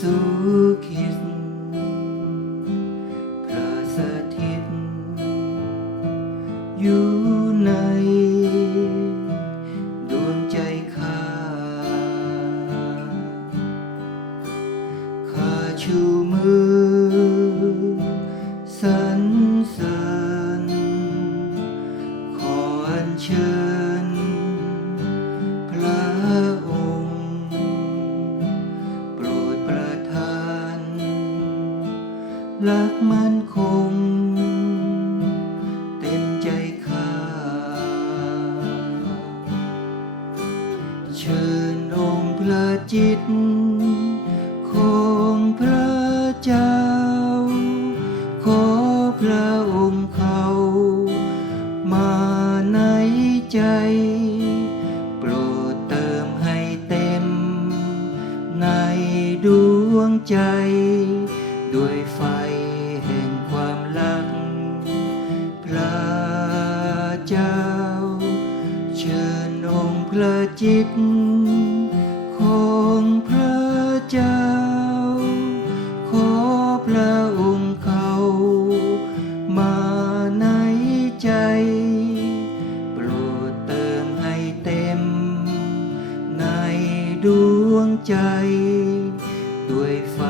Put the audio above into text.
สุขิตประสถิต อยู่ในดวงใจข้า ข้าชูมือสรรเสริญขออัญเชิญ รักมันคง เต็มใจข้าเชิญองค์พระจิตของพระเจ้า ขอพระองค์เขามาในใจโปรดเติมให้เต็ม ในดวงใจด้วยไฟ องค์พระจิต ของพระเจ้า ขอพระองค์เขา มาในใจ โปรดเติมให้เต็ม ในดวงใจ ด้วยไฟ